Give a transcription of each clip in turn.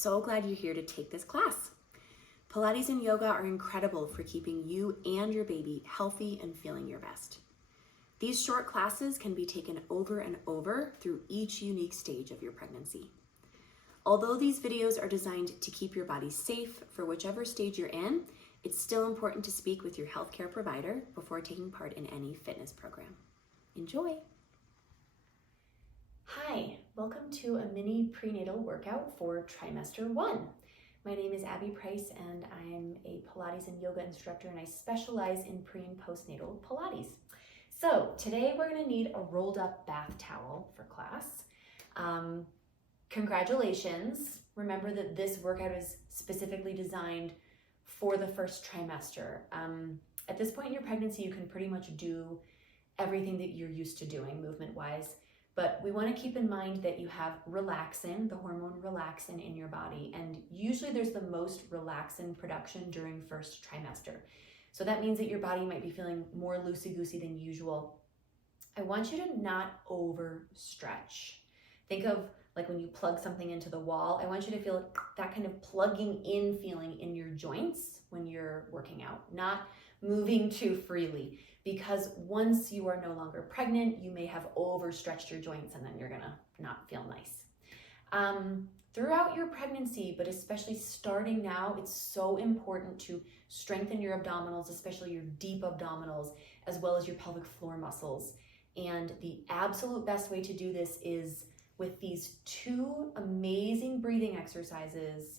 so glad you're here to take this class. Pilates and yoga are incredible for keeping you and your baby healthy and feeling your best. These short classes can be taken over and over through each unique stage of your pregnancy. Although these videos are designed to keep your body safe for whichever stage you're in, it's still important to speak with your healthcare provider before taking part in any fitness program. Enjoy! Hi, welcome to a mini prenatal workout for Trimester 1. My name is Abby Price and I'm a Pilates and yoga instructor, and I specialize in pre and postnatal Pilates. So today we're going to need a rolled up bath towel for class. Congratulations. Remember that this workout is specifically designed for the first trimester. At this point in your pregnancy, you can pretty much do everything that you're used to doing movement-wise, but we want to keep in mind that you have relaxin, the hormone relaxin in your body, and usually there's the most relaxin production during first trimester. So that means that your body might be feeling more loosey-goosey than usual. I want you to not overstretch. Think of like when you plug something into the wall. I want you to feel that kind of plugging in feeling in your joints when you're working out, not moving too freely, because once you are no longer pregnant, you may have overstretched your joints and then you're gonna not feel nice. Throughout your pregnancy, but especially starting now, it's so important to strengthen your abdominals, especially your deep abdominals, as well as your pelvic floor muscles. And the absolute best way to do this is with these two amazing breathing exercises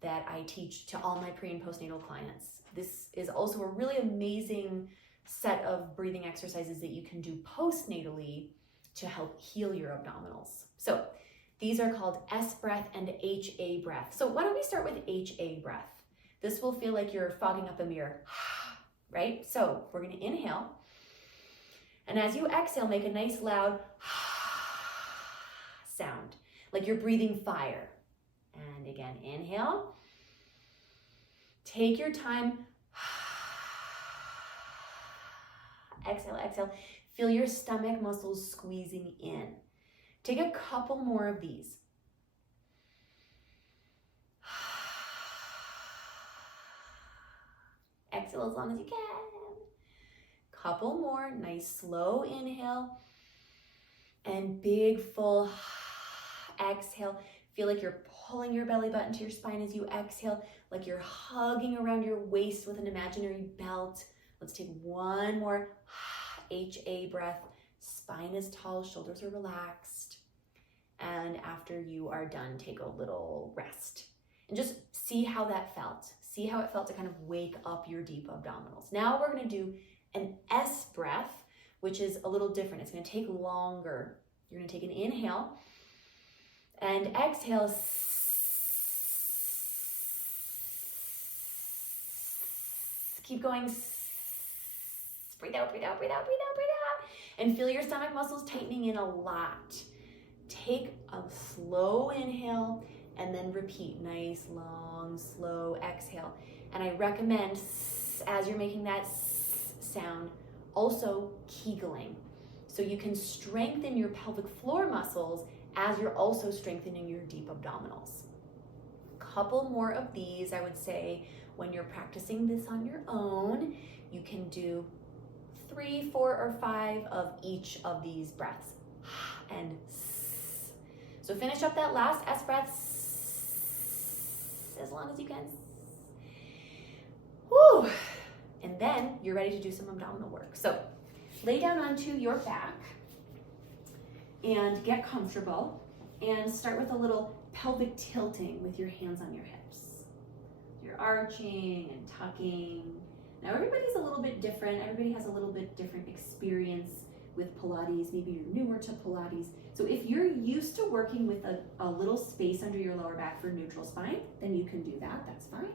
that I teach to all my pre and postnatal clients. This is also a really amazing set of breathing exercises that you can do postnatally to help heal your abdominals. So these are called S breath and HA breath. So why don't we start with HA breath? This will feel like you're fogging up a mirror, right? So we're gonna inhale. And as you exhale, make a nice loud sound, like you're breathing fire. And again, inhale. Take your time. Exhale, exhale. Feel your stomach muscles squeezing in. Take a couple more of these. Exhale as long as you can. Couple more. Nice slow inhale. And big full exhale. Feel like you're pulling your belly button to your spine as you exhale, like you're hugging around your waist with an imaginary belt. Let's take one more HA breath. Spine is tall, shoulders are relaxed. And after you are done, take a little rest. And just see how that felt. See how it felt to kind of wake up your deep abdominals. Now we're gonna do an S breath, which is a little different. It's gonna take longer. You're gonna take an inhale and exhale. Keep going. Breathe out, breathe out, breathe out, breathe out, breathe out. And feel your stomach muscles tightening in a lot. Take a slow inhale and then repeat. Nice, long, slow exhale. And I recommend, as you're making that sound, also kegeling. So you can strengthen your pelvic floor muscles as you're also strengthening your deep abdominals. Couple more of these, I would say, when you're practicing this on your own. You can do 3, 4, or 5 of each of these breaths. And so finish up that last S breath as long as you can. Woo! And then you're ready to do some abdominal work. So lay down onto your back and get comfortable, and start with a little pelvic tilting with your hands on your hips. You're arching and tucking. Now everybody's a little bit different. Everybody has a little bit different experience with Pilates. Maybe you're newer to Pilates. So if you're used to working with a little space under your lower back for neutral spine, then you can do that, that's fine.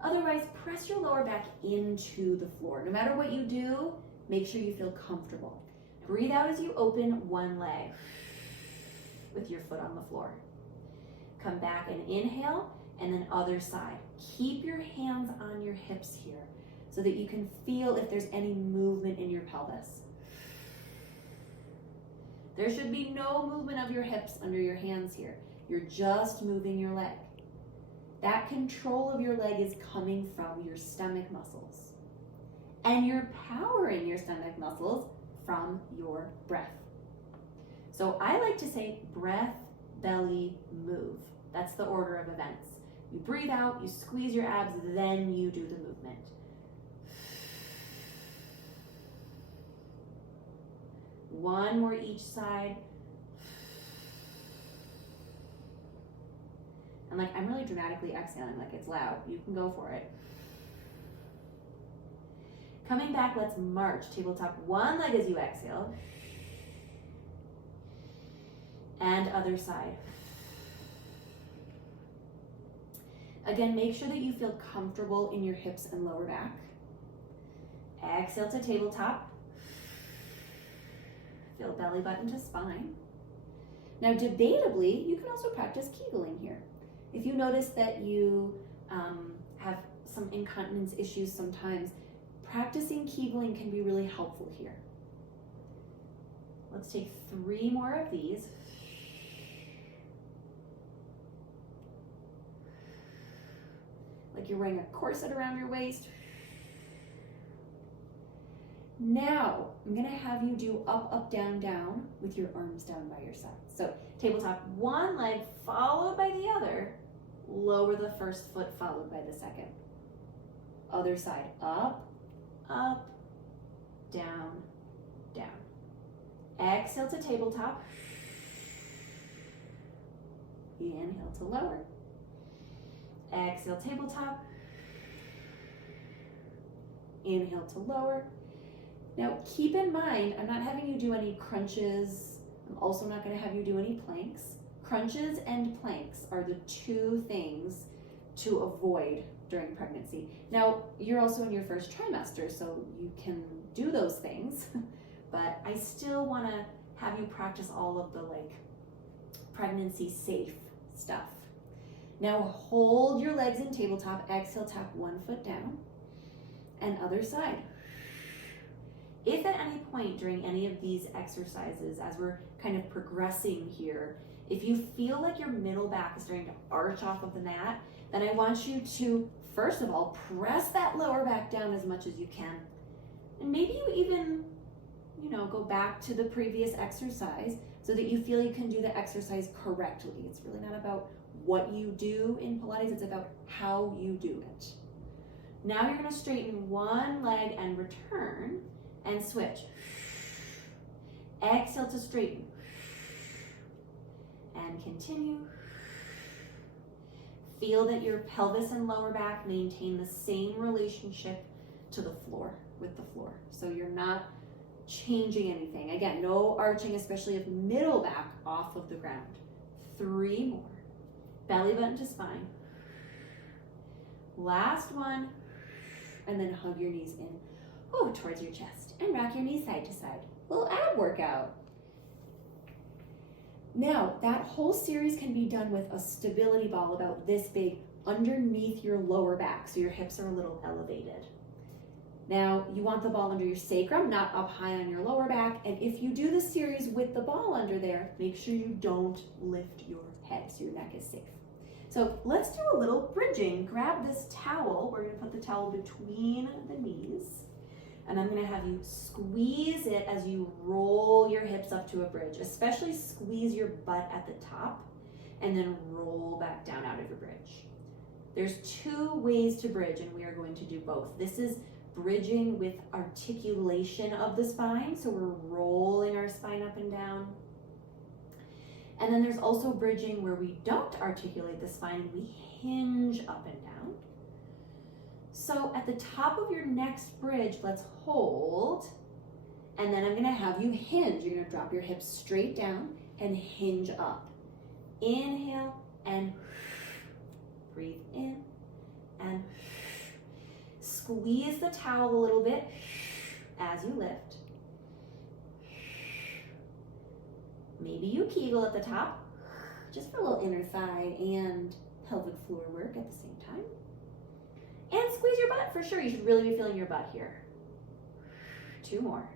Otherwise, press your lower back into the floor. No matter what you do, make sure you feel comfortable. Breathe out as you open one leg with your foot on the floor. Come back and inhale, and then other side. Keep your hands on your hips here so that you can feel if there's any movement in your pelvis. There should be no movement of your hips under your hands here. You're just moving your leg. That control of your leg is coming from your stomach muscles. And you're powering your stomach muscles from your breath. So I like to say breath, belly, move. That's the order of events. You breathe out, you squeeze your abs, then you do the movement. One more each side. And like, I'm really dramatically exhaling, like it's loud. You can go for it. Coming back, let's march. Tabletop, one leg as you exhale. And other side. Again, make sure that you feel comfortable in your hips and lower back. Exhale to tabletop. Feel belly button to spine. Now, debatably, you can also practice Kegels here. If you notice that you have some incontinence issues sometimes, practicing Kegels can be really helpful here. Let's take 3 more of these. Like you're wearing a corset around your waist. Now, I'm gonna have you do up, up, down, down with your arms down by your side. So tabletop, one leg followed by the other. Lower the first foot followed by the second. Other side, up, up, down, down. Exhale to tabletop. Inhale to lower. Exhale, tabletop. Inhale to lower. Now, keep in mind, I'm not having you do any crunches. I'm also not going to have you do any planks. Crunches and planks are the 2 things to avoid during pregnancy. Now, you're also in your first trimester, so you can do those things, but I still want to have you practice all of the pregnancy safe stuff. Now, hold your legs in tabletop. Exhale, tap 1 foot down, and other side. If at any point during any of these exercises, as we're kind of progressing here, if you feel like your middle back is starting to arch off of the mat, then I want you to, first of all, press that lower back down as much as you can. And maybe you even, go back to the previous exercise so that you feel you can do the exercise correctly. It's really not about what you do in Pilates, it's about how you do it. Now you're going to straighten one leg and return and switch. Exhale to straighten. And continue. Feel that your pelvis and lower back maintain the same relationship to the floor, with the floor. So you're not changing anything. Again, no arching, especially of middle back off of the ground. 3 more. Belly button to spine. Last one. And then hug your knees in towards your chest and rock your knees side to side. Little ab workout. Now, that whole series can be done with a stability ball about this big underneath your lower back, so your hips are a little elevated. Now, you want the ball under your sacrum, not up high on your lower back, and if you do the series with the ball under there, make sure you don't lift your head so your neck is safe. So let's do a little bridging. Grab this towel. We're going to put the towel between the knees. And I'm going to have you squeeze it as you roll your hips up to a bridge. Especially squeeze your butt at the top and then roll back down out of your bridge. There's 2 ways to bridge, and we are going to do both. This is bridging with articulation of the spine. So we're rolling our spine up and down. And then there's also bridging where we don't articulate the spine and we hinge up and down. So at the top of your next bridge, let's hold. And then I'm going to have you hinge. You're going to drop your hips straight down and hinge up. Inhale and breathe in and squeeze the towel a little bit as you lift. Maybe you Kegel at the top, just for a little inner thigh and pelvic floor work at the same time. And squeeze your butt for sure. You should really be feeling your butt here. 2 more.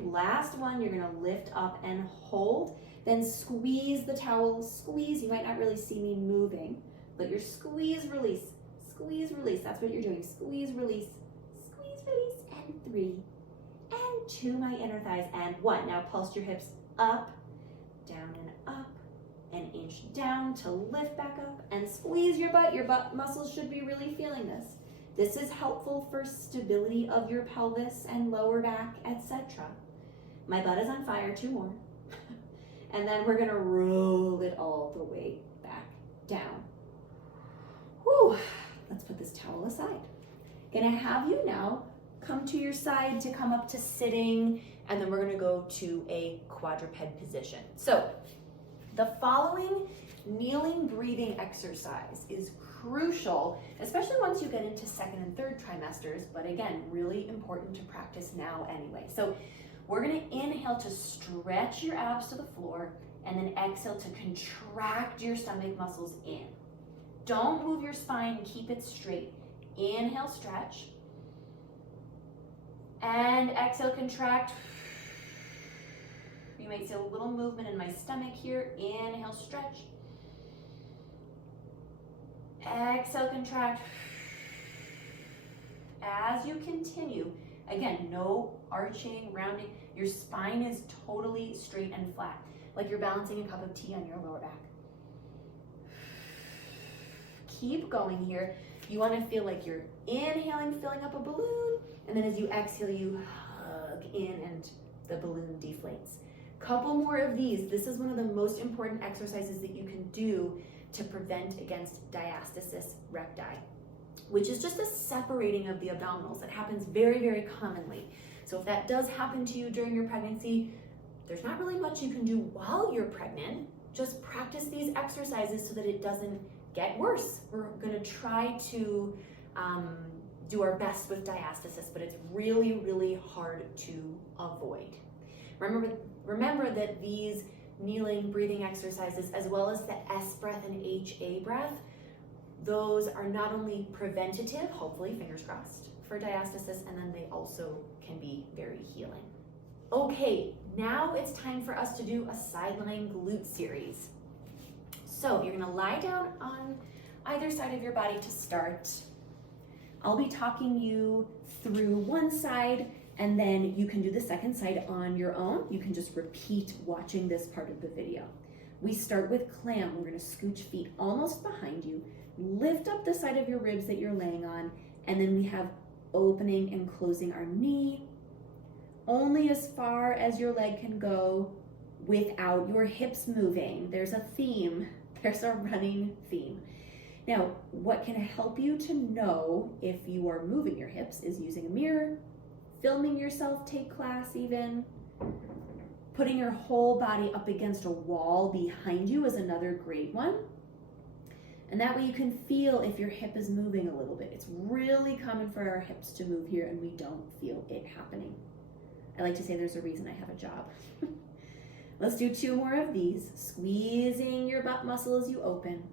Last one, you're gonna lift up and hold. Then squeeze the towel, squeeze. You might not really see me moving, but you're squeeze, release, that's what you're doing. Squeeze, release, and 3, and 2, my inner thighs, and 1. Now pulse your hips up, down and up, an inch down to lift back up, and squeeze your butt. Your butt muscles should be really feeling this. This is helpful for stability of your pelvis and lower back, etc. My butt is on fire, 2 more. And then we're gonna roll it all the way back down. Whew. Let's put this towel aside. Gonna have you now come to your side to come up to sitting, and then we're gonna go to a quadruped position. So the following kneeling breathing exercise is crucial, especially once you get into 2nd and 3rd trimesters, but again, really important to practice now anyway. So we're gonna inhale to stretch your abs to the floor, and then exhale to contract your stomach muscles in. Don't move your spine, keep it straight. Inhale, stretch. And exhale, contract. You might see a little movement in my stomach here. Inhale, stretch. Exhale, contract. As you continue, again, no arching, rounding. Your spine is totally straight and flat, like you're balancing a cup of tea on your lower back. Keep going here. You want to feel like you're inhaling, filling up a balloon, and then as you exhale, you hug in and the balloon deflates. Couple more of these. This is one of the most important exercises that you can do to prevent against diastasis recti, which is just a separating of the abdominals. It happens very, very commonly. So if that does happen to you during your pregnancy, there's not really much you can do while you're pregnant. Just practice these exercises so that it doesn't get worse. We're gonna try to do our best with diastasis, but it's really, really hard to avoid. Remember that these kneeling breathing exercises, as well as the S breath and HA breath, those are not only preventative, hopefully, fingers crossed, for diastasis, and then they also can be very healing. Okay, now it's time for us to do a sideline glute series. So you're gonna lie down on either side of your body to start. I'll be talking you through one side, and then you can do the second side on your own. You can just repeat watching this part of the video. We start with clam. We're gonna scooch feet almost behind you, lift up the side of your ribs that you're laying on, and then we have opening and closing our knee, only as far as your leg can go without your hips moving. There's a theme, there's a running theme. Now, what can help you to know if you are moving your hips is using a mirror, filming yourself take class even, putting your whole body up against a wall behind you is another great one. And that way you can feel if your hip is moving a little bit. It's really common for our hips to move here and we don't feel it happening. I like to say there's a reason I have a job. Let's do 2 more of these. Squeezing your butt muscle as you open.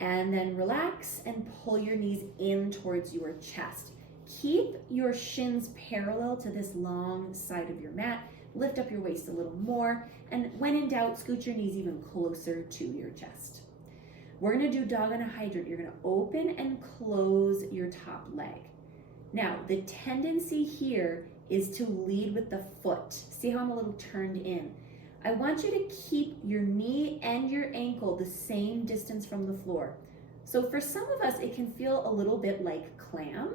And then relax and pull your knees in towards your chest. Keep your shins parallel to this long side of your mat. Lift up your waist a little more. And when in doubt, scoot your knees even closer to your chest. We're gonna do dog on a hydrant. You're gonna open and close your top leg. Now, the tendency here is to lead with the foot. See how I'm a little turned in? I want you to keep your knee and your ankle the same distance from the floor. So for some of us, it can feel a little bit like clam.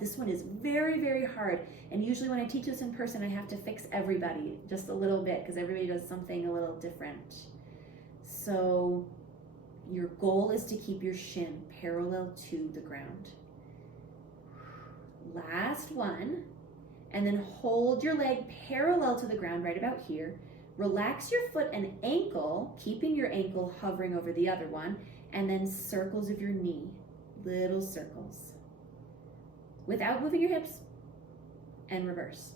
This one is very, very hard. And usually when I teach this in person, I have to fix everybody just a little bit because everybody does something a little different. So your goal is to keep your shin parallel to the ground. Last one. And then hold your leg parallel to the ground right about here. Relax your foot and ankle, keeping your ankle hovering over the other one, and then circles of your knee, little circles. Without moving your hips, and reverse.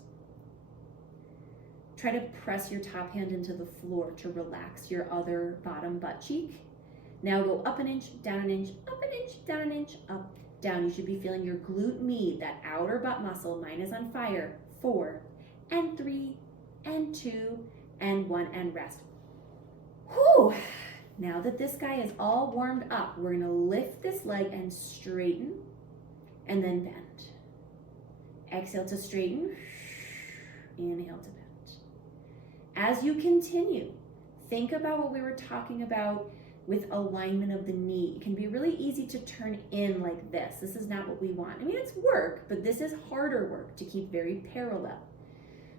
Try to press your top hand into the floor to relax your other bottom butt cheek. Now go up an inch, down an inch, up an inch, down an inch, up, down. You should be feeling your glute med, that outer butt muscle. Mine is on fire. 4 and 3 and 2 and 1, and rest. Whew. Now that this guy is all warmed up, we're gonna lift this leg and straighten, and then bend. Exhale to straighten, inhale to bend. As you continue, think about what we were talking about with alignment of the knee. It can be really easy to turn in like this. This is not what we want. I mean, it's work, but this is harder work to keep very parallel.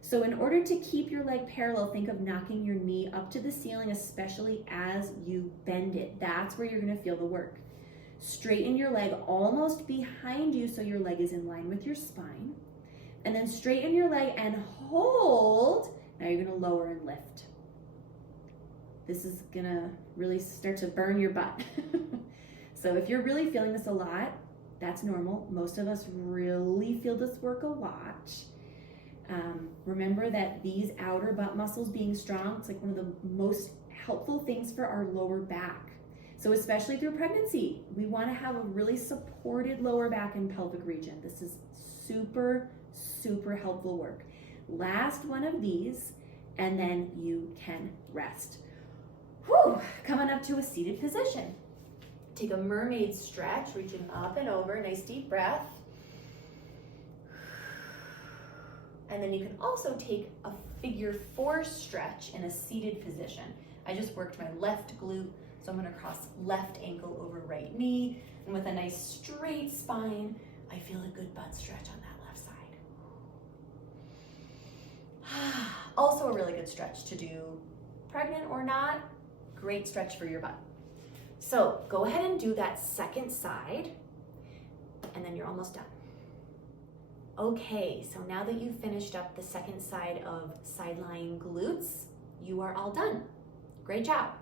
So in order to keep your leg parallel, think of knocking your knee up to the ceiling, especially as you bend it. That's where you're gonna feel the work. Straighten your leg almost behind you so your leg is in line with your spine. And then straighten your leg and hold. Now you're gonna lower and lift. This is gonna really start to burn your butt. So if you're really feeling this a lot, that's normal. Most of us really feel this work a lot. Remember that these outer butt muscles being strong, it's like one of the most helpful things for our lower back. So especially through pregnancy, we want to have a really supported lower back and pelvic region. This is super, super helpful work. Last one of these, and then you can rest. Whew, coming up to a seated position. Take a mermaid stretch, reaching up and over, nice deep breath. And then you can also take a figure 4 stretch in a seated position. I just worked my left glute, so I'm gonna cross left ankle over right knee. And with a nice straight spine, I feel a good butt stretch on that left side. Also a really good stretch to do, pregnant or not, great stretch for your butt. So go ahead and do that second side, and then you're almost done. Okay, so now that you've finished up the second side of side lying glutes, you are all done. Great job.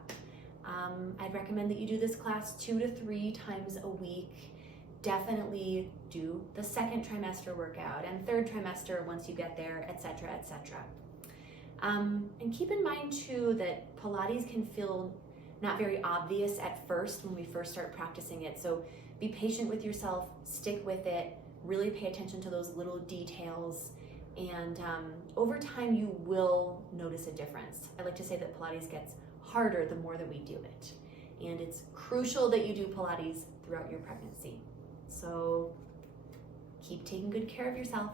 I'd recommend that you do this class 2 to 3 times a week. Definitely do the second trimester workout and third trimester once you get there, etc., etc. And keep in mind too that Pilates can feel not very obvious at first when we first start practicing it. So be patient with yourself, stick with it, really pay attention to those little details, and over time you will notice a difference. I like to say that Pilates gets harder the more that we do it. And it's crucial that you do Pilates throughout your pregnancy. So keep taking good care of yourself.